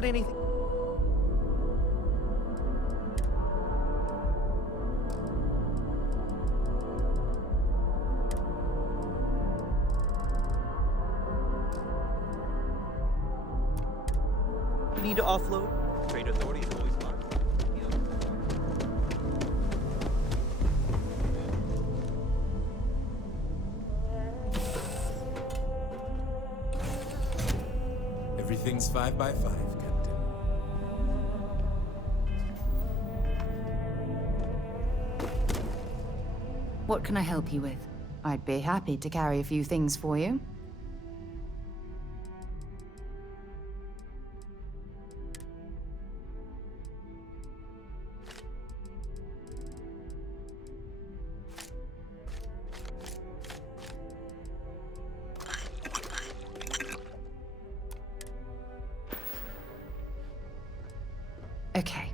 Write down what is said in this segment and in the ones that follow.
got anything? You need to offload? Trade authority is always fun. Everything's 5 by 5, Captain. What can I help you with? I'd be happy to carry a few things for you. Okay.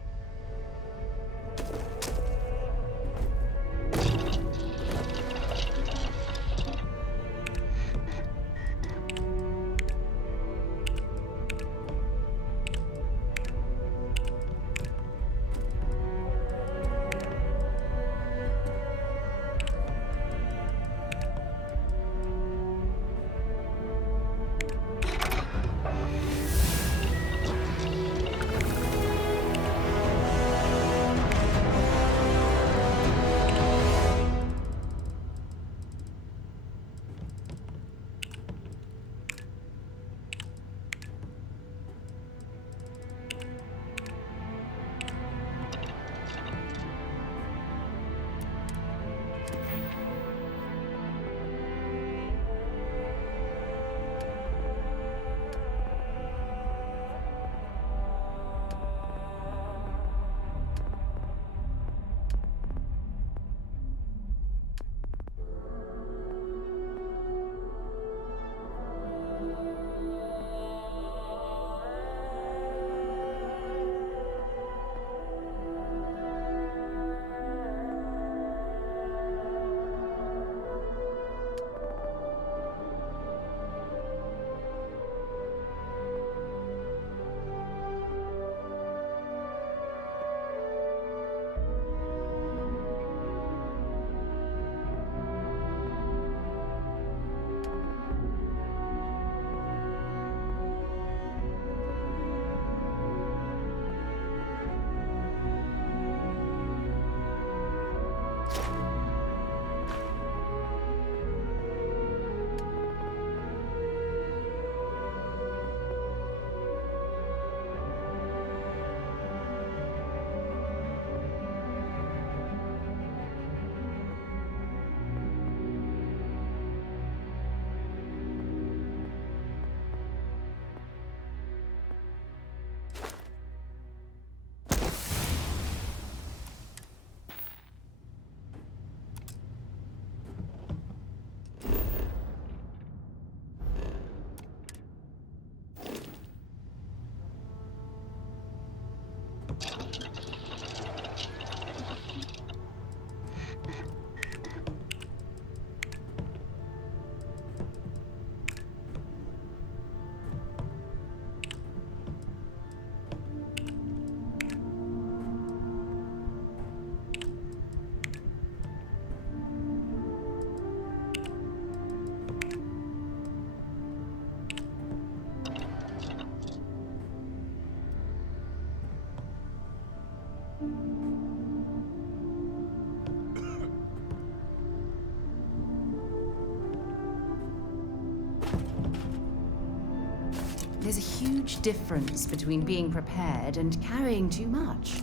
There's a huge difference between being prepared and carrying too much.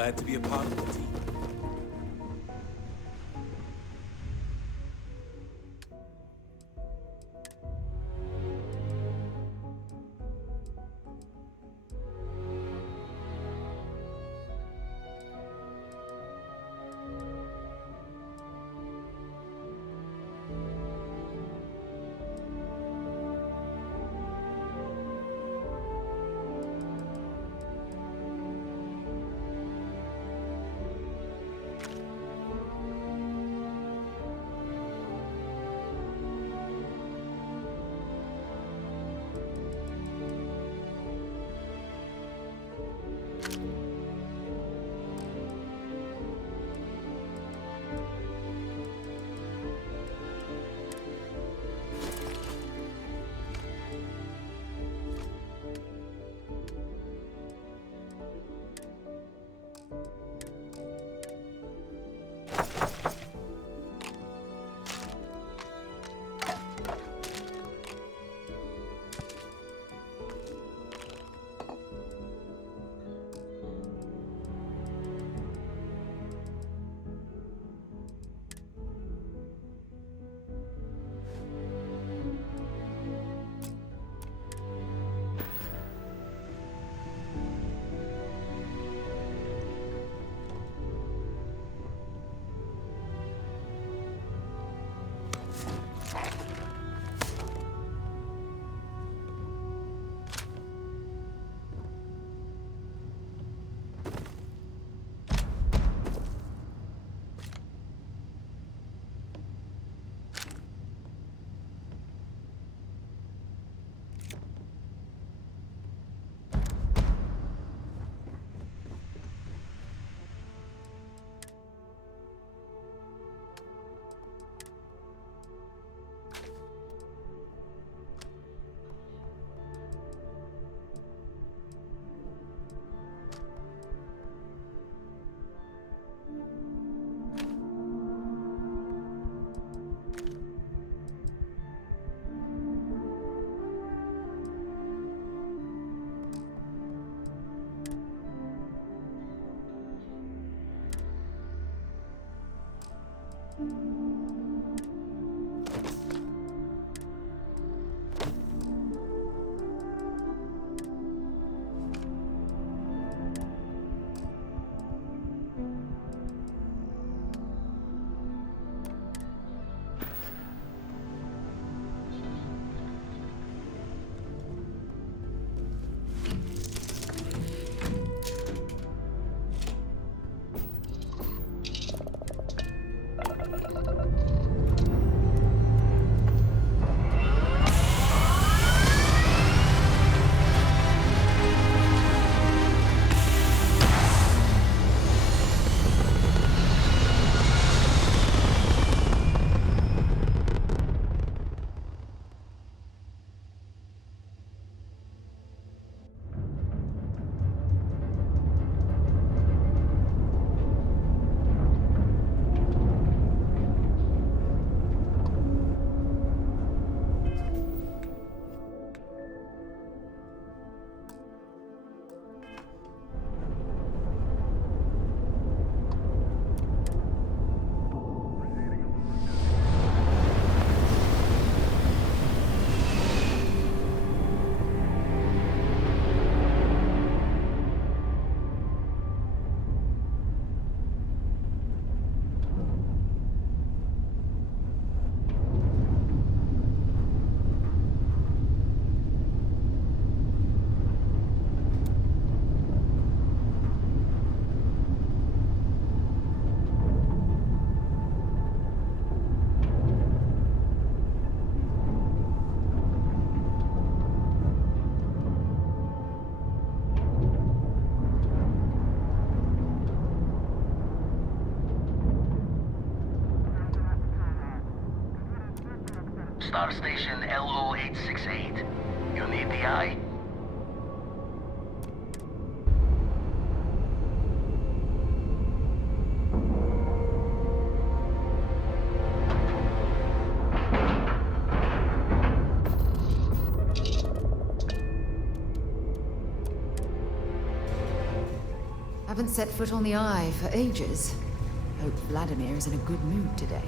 Glad to be a part of the team. Star Station LO868. You need the eye? Haven't set foot on the Eye for ages. Hope Vladimir is in a good mood today.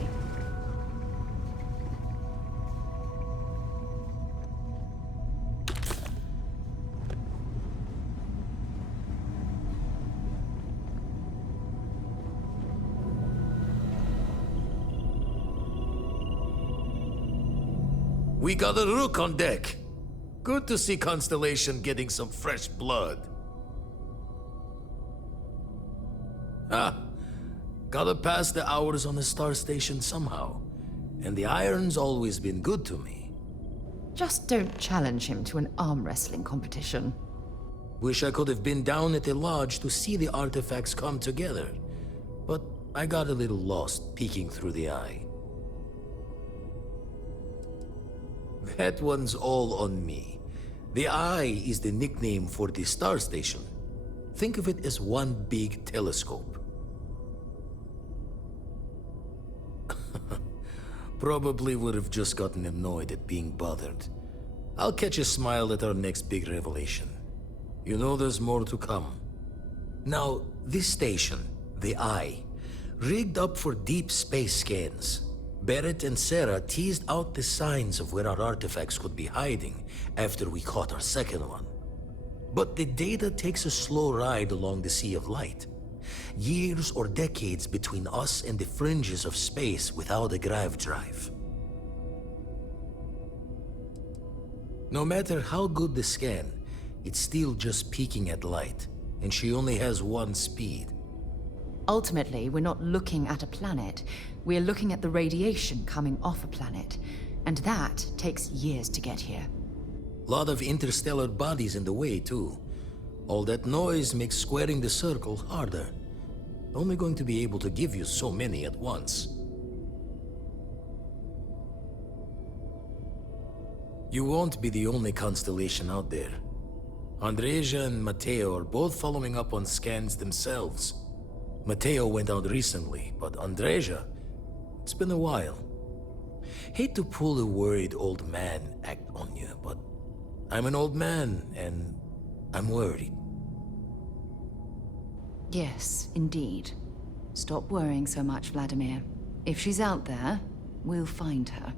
We got a rook on deck. Good to see Constellation getting some fresh blood. Gotta pass the hours on the Star Station somehow. And the Iron's always been good to me. Just don't challenge him to an arm wrestling competition. Wish I could have been down at the lodge to see the artifacts come together. But I got a little lost peeking through the Eye. That one's all on me. The Eye is the nickname for the Star Station. Think of it as one big telescope. Probably would have just gotten annoyed at being bothered. I'll catch a smile at our next big revelation. You know there's more to come. Now, this station, the Eye, rigged up for deep space scans. Barrett and Sarah teased out the signs of where our artifacts could be hiding after we caught our second one. But the data takes a slow ride along the Sea of Light. Years or decades between us and the fringes of space without a grav drive. No matter how good the scan, it's still just peeking at light, and she only has one speed. Ultimately, we're not looking at a planet. We're looking at the radiation coming off a planet. And that takes years to get here. Lot of interstellar bodies in the way, too. All that noise makes squaring the circle harder. Only going to be able to give you so many at once. You won't be the only constellation out there. Andreja and Matteo are both following up on scans themselves. Matteo went out recently, but Andreja, it's been a while. Hate to pull a worried old man act on you, but I'm an old man, and I'm worried. Yes, indeed. Stop worrying so much, Vladimir. If she's out there, we'll find her.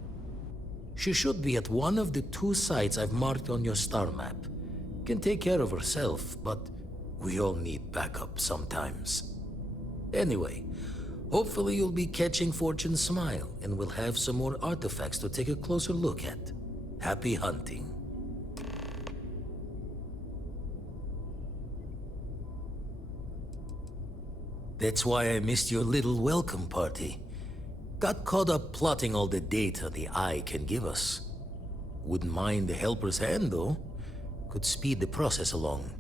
She should be at one of the 2 sites I've marked on your star map. Can take care of herself, but we all need backup sometimes. Anyway, hopefully you'll be catching Fortune's smile, and we'll have some more artifacts to take a closer look at. Happy hunting. That's why I missed your little welcome party. Got caught up plotting all the data the Eye can give us. Wouldn't mind a helper's hand, though. Could speed the process along.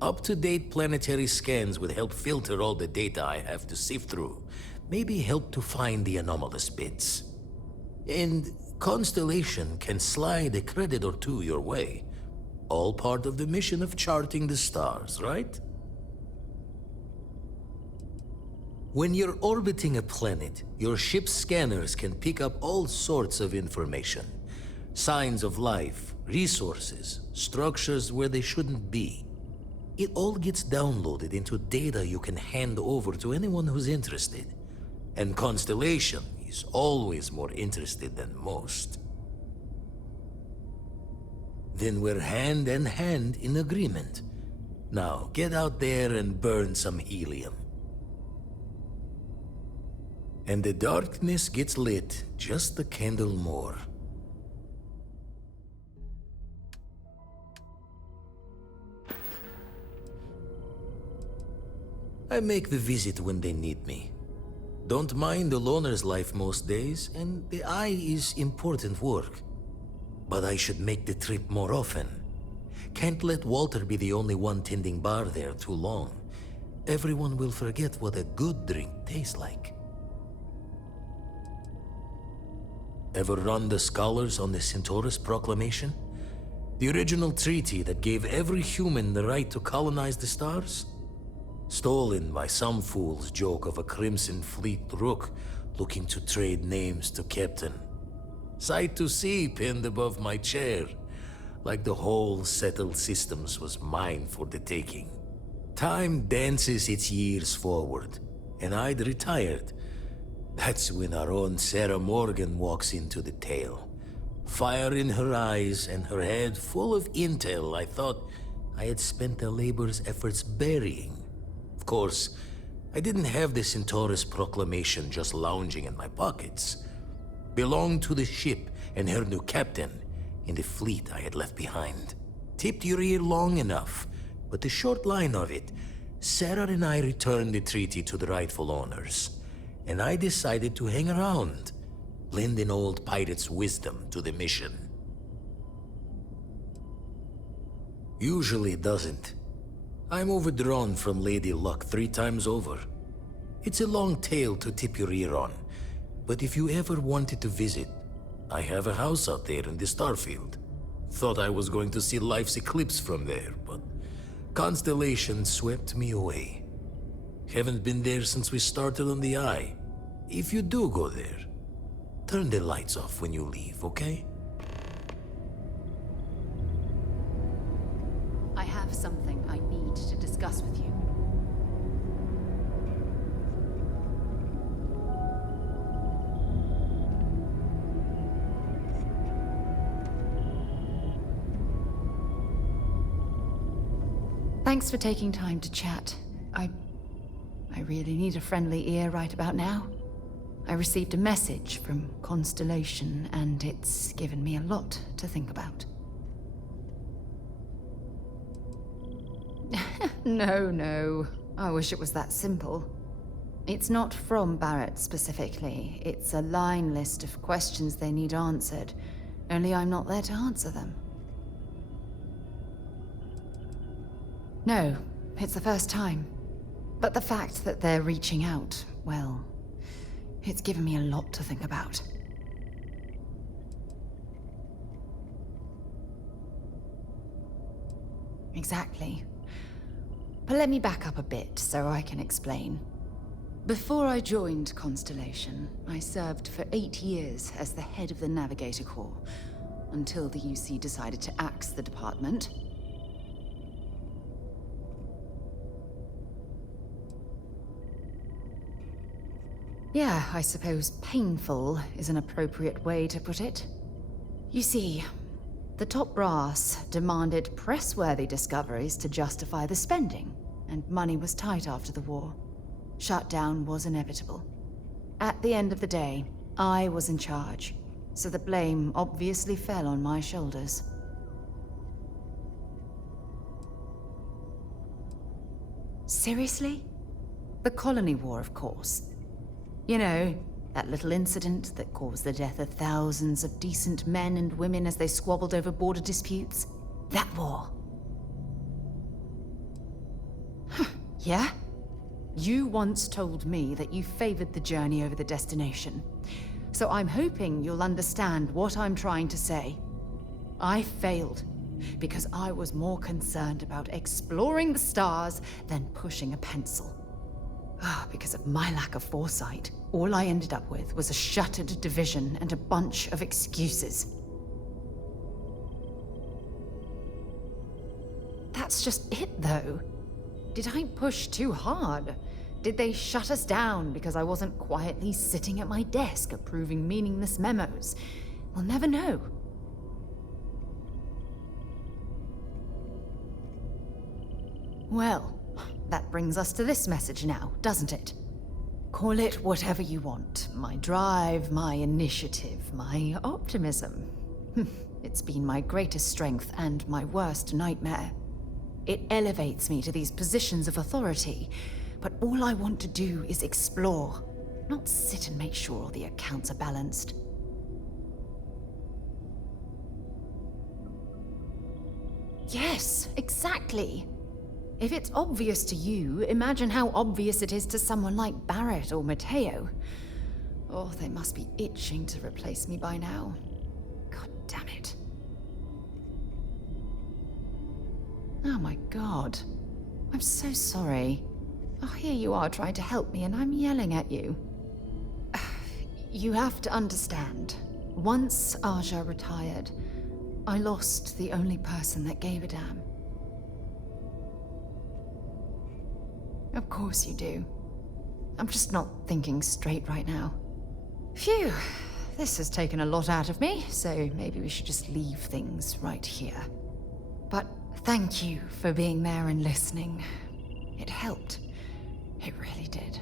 Up-to-date planetary scans would help filter all the data I have to sift through. Maybe help to find the anomalous bits. And Constellation can slide a credit or 2 your way. All part of the mission of charting the stars, right? When you're orbiting a planet, your ship's scanners can pick up all sorts of information. Signs of life, resources, structures where they shouldn't be. It all gets downloaded into data you can hand over to anyone who's interested. And Constellation is always more interested than most. Then we're hand in hand in agreement. Now, get out there and burn some helium. And the darkness gets lit just a candle more. I make the visit when they need me. Don't mind the loner's life most days, and the Eye is important work. But I should make the trip more often. Can't let Walter be the only one tending bar there too long. Everyone will forget what a good drink tastes like. Ever run the scholars on the Centaurus Proclamation? The original treaty that gave every human the right to colonize the stars? Stolen by some fool's joke of a Crimson Fleet rook looking to trade names to Captain. Sight to see pinned above my chair, like the whole settled systems was mine for the taking. Time dances its years forward, and I'd retired. That's when our own Sarah Morgan walks into the tale. Fire in her eyes and her head full of intel I thought I had spent a labor's efforts burying. Of course, I didn't have the Centaurus Proclamation just lounging in my pockets. Belonged to the ship and her new captain in the fleet I had left behind. Tipped your ear long enough, but the short line of it, Sarah and I returned the treaty to the rightful owners, and I decided to hang around, lend an old pirate's wisdom to the mission. Usually doesn't. I'm overdrawn from Lady Luck 3 times over. It's a long tale to tip your ear on, but if you ever wanted to visit, I have a house out there in the Starfield. Thought I was going to see life's eclipse from there, but Constellation swept me away. Haven't been there since we started on the Eye. If you do go there, turn the lights off when you leave, okay? I have something I need to discuss with you. Thanks for taking time to chat. I really need a friendly ear right about now. I received a message from Constellation, and it's given me a lot to think about. No. I wish it was that simple. It's not from Barrett specifically. It's a line list of questions they need answered. Only I'm not there to answer them. No, it's the first time. But the fact that they're reaching out, well, it's given me a lot to think about. Exactly. But let me back up a bit so I can explain. Before I joined Constellation, I served for 8 years as the head of the Navigator Corps, until the UC decided to axe the department. Yeah, I suppose painful is an appropriate way to put it. You see, the top brass demanded press-worthy discoveries to justify the spending, and money was tight after the war. Shutdown was inevitable. At the end of the day, I was in charge, so the blame obviously fell on my shoulders. Seriously? The Colony War, of course. You know, that little incident that caused the death of thousands of decent men and women as they squabbled over border disputes? That war. Yeah? You once told me that you favored the journey over the destination. So I'm hoping you'll understand what I'm trying to say. I failed because I was more concerned about exploring the stars than pushing a pencil. Because of my lack of foresight, all I ended up with was a shattered division and a bunch of excuses. That's just it, though. Did I push too hard? Did they shut us down because I wasn't quietly sitting at my desk approving meaningless memos? We'll never know. Well, that brings us to this message now, doesn't it? Call it whatever you want. My drive, my initiative, my optimism. It's been my greatest strength and my worst nightmare. It elevates me to these positions of authority, but all I want to do is explore, not sit and make sure all the accounts are balanced. Yes, exactly. If it's obvious to you, imagine how obvious it is to someone like Barrett or Mateo. Oh, they must be itching to replace me by now. God damn it. Oh my god. I'm so sorry. Oh, here you are trying to help me and I'm yelling at you. You have to understand. Once Aja retired, I lost the only person that gave a damn. Of course you do. I'm just not thinking straight right now. Phew, this has taken a lot out of me, so maybe we should just leave things right here. But thank you for being there and listening. It helped. It really did.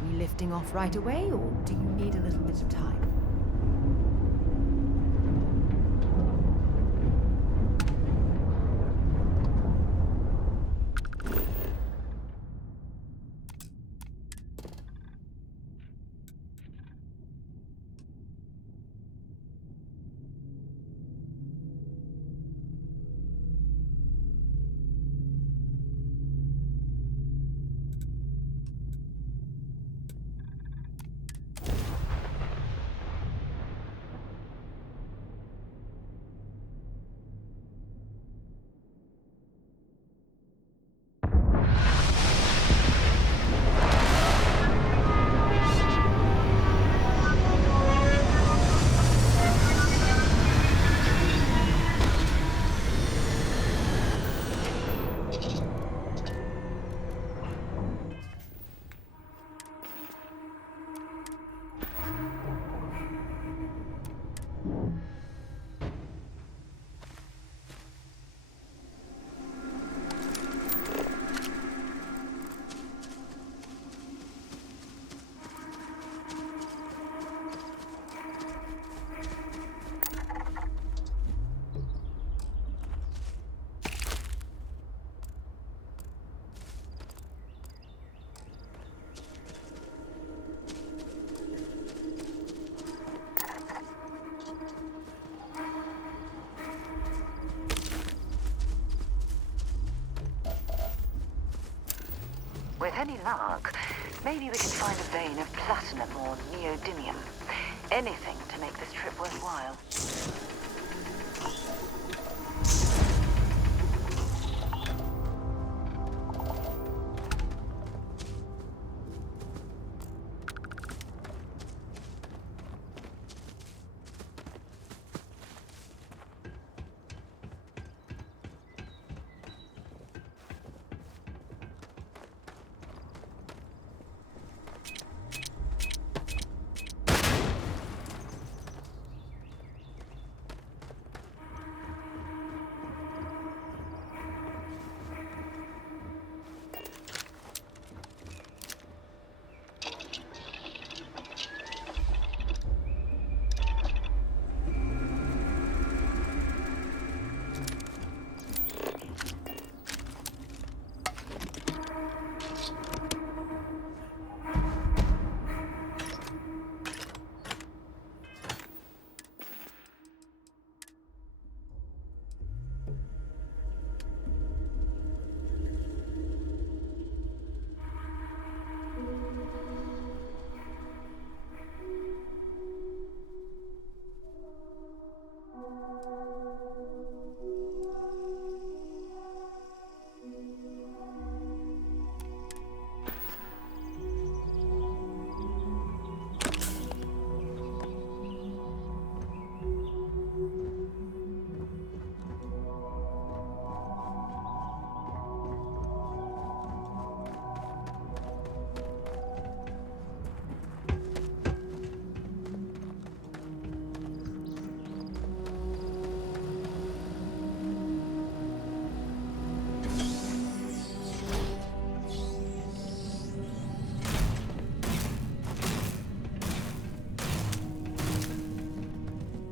Are you lifting off right away, or do you need a little bit of time? With any luck, maybe we can find a vein of platinum or neodymium. Anything to make this trip worthwhile.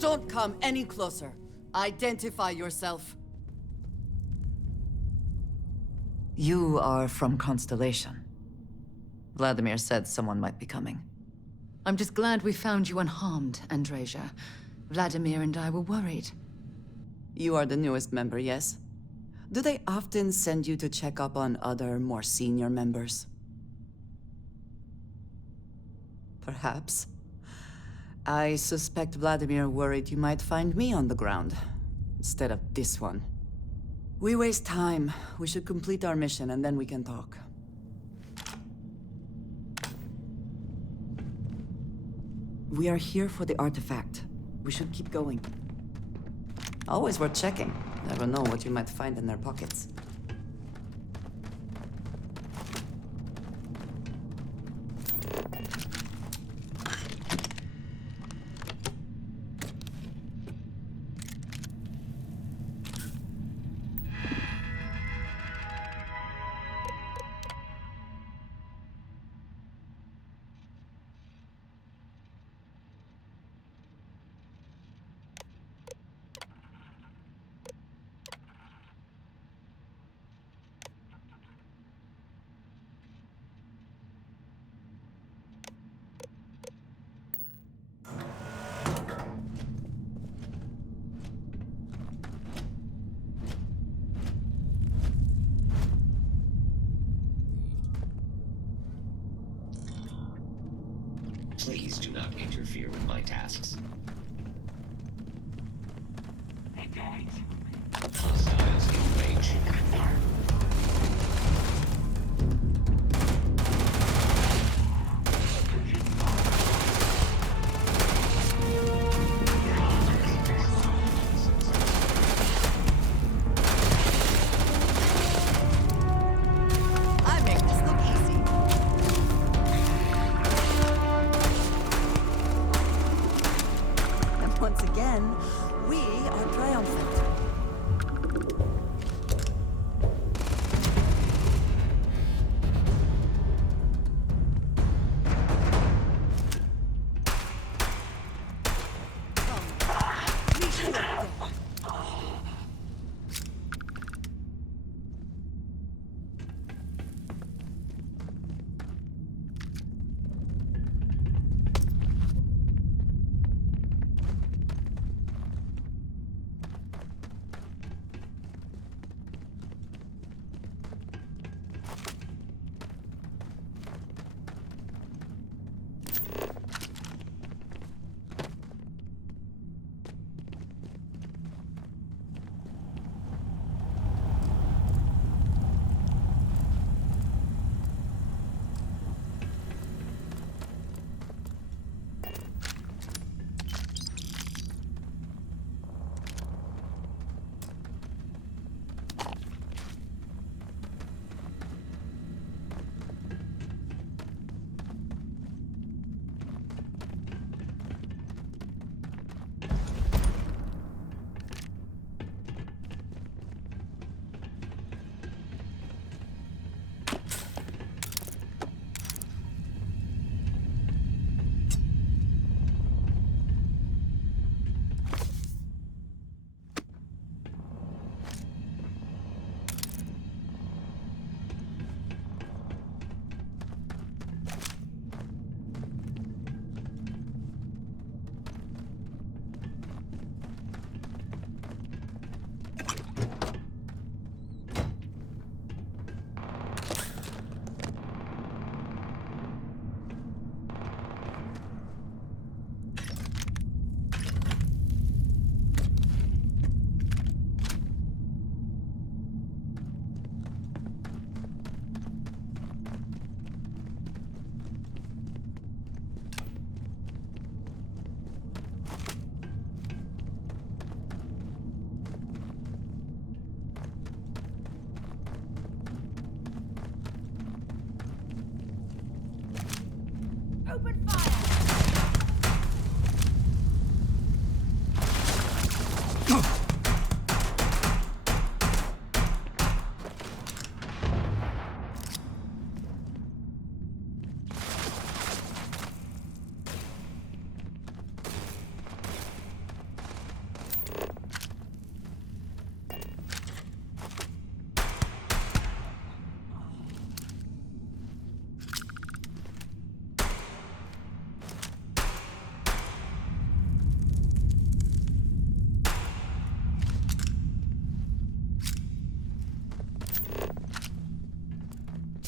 Don't come any closer. Identify yourself. You are from Constellation. Vladimir said someone might be coming. I'm just glad we found you unharmed, Andreja. Vladimir and I were worried. You are the newest member, yes? Do they often send you to check up on other, more senior members? Perhaps. I suspect Vladimir worried you might find me on the ground, instead of this one. We waste time. We should complete our mission and then we can talk. We are here for the artifact. We should keep going. Always worth checking. Never know what you might find in their pockets. Please do not interfere with my tasks. Hostiles in range. I make this look easy. And once again, we are triumphant.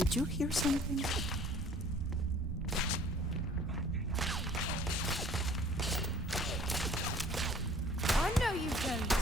Did you hear something? I know you don't.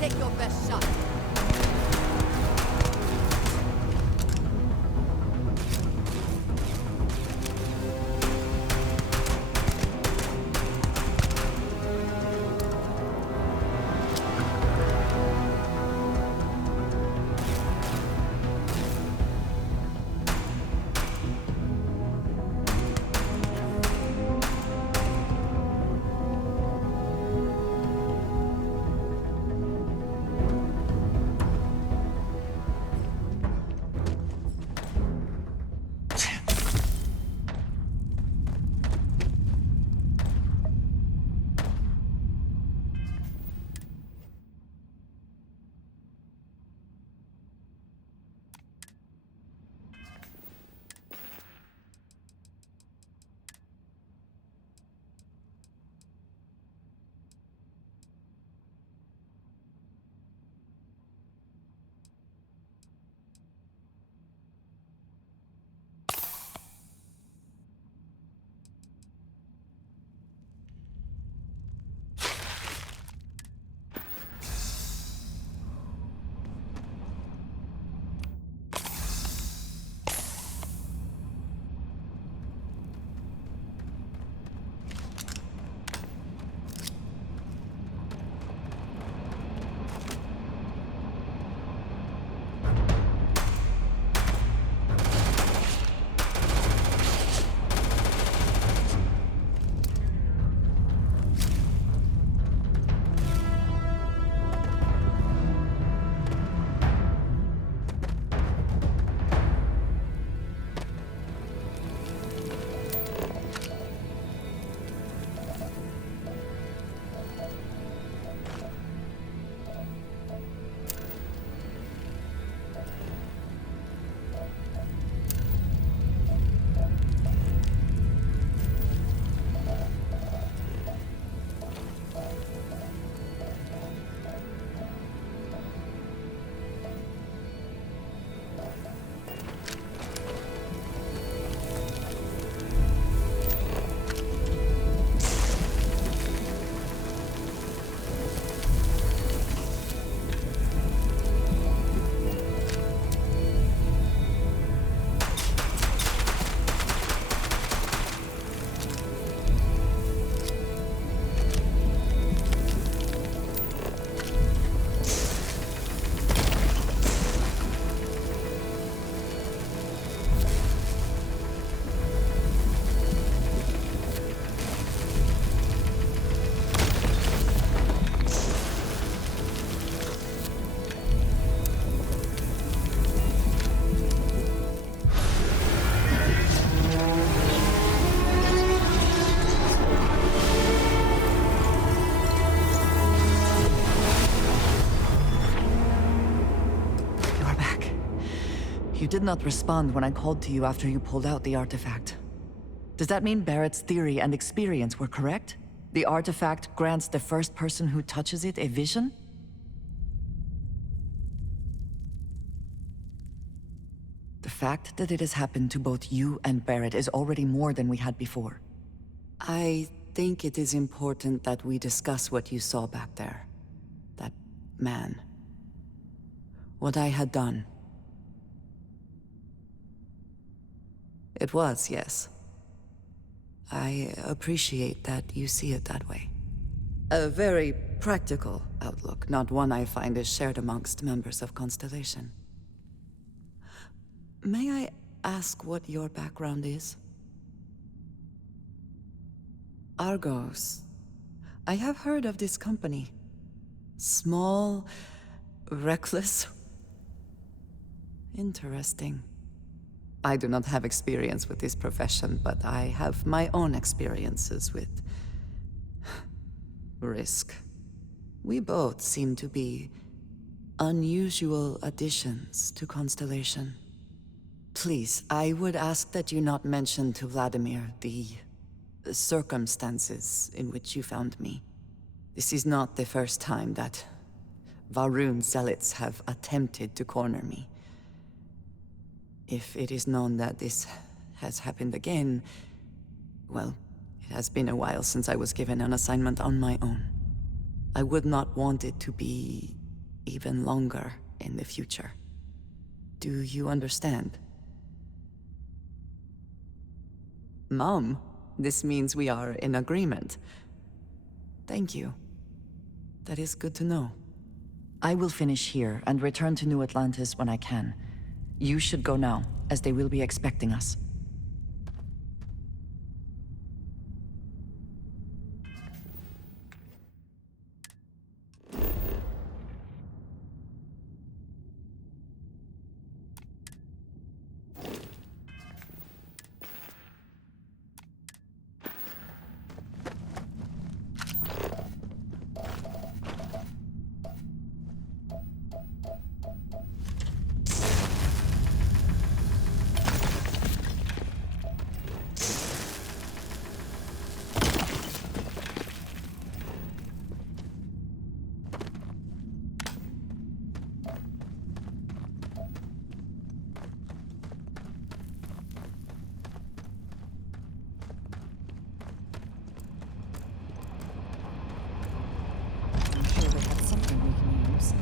Take your best shot. You did not respond when I called to you after you pulled out the artifact. Does that mean Barrett's theory and experience were correct? The artifact grants the first person who touches it a vision? The fact that it has happened to both you and Barrett is already more than we had before. I think it is important that we discuss what you saw back there. That man. What I had done. It was, yes. I appreciate that you see it that way. A very practical outlook, not one I find is shared amongst members of Constellation. May I ask what your background is? Argos. I have heard of this company. Small, reckless. Interesting. I do not have experience with this profession, but I have my own experiences with risk. We both seem to be unusual additions to Constellation. Please, I would ask that you not mention to Vladimir the circumstances in which you found me. This is not the first time that Varun zealots have attempted to corner me. If it is known that this has happened again, well, it has been a while since I was given an assignment on my own. I would not want it to be even longer in the future. Do you understand? Mom, this means we are in agreement. Thank you. That is good to know. I will finish here and return to New Atlantis when I can. You should go now, as they will be expecting us. I'm sure they have something we can use.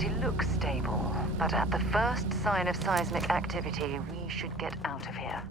city looks stable, but at the first sign of seismic activity, we should get out of here.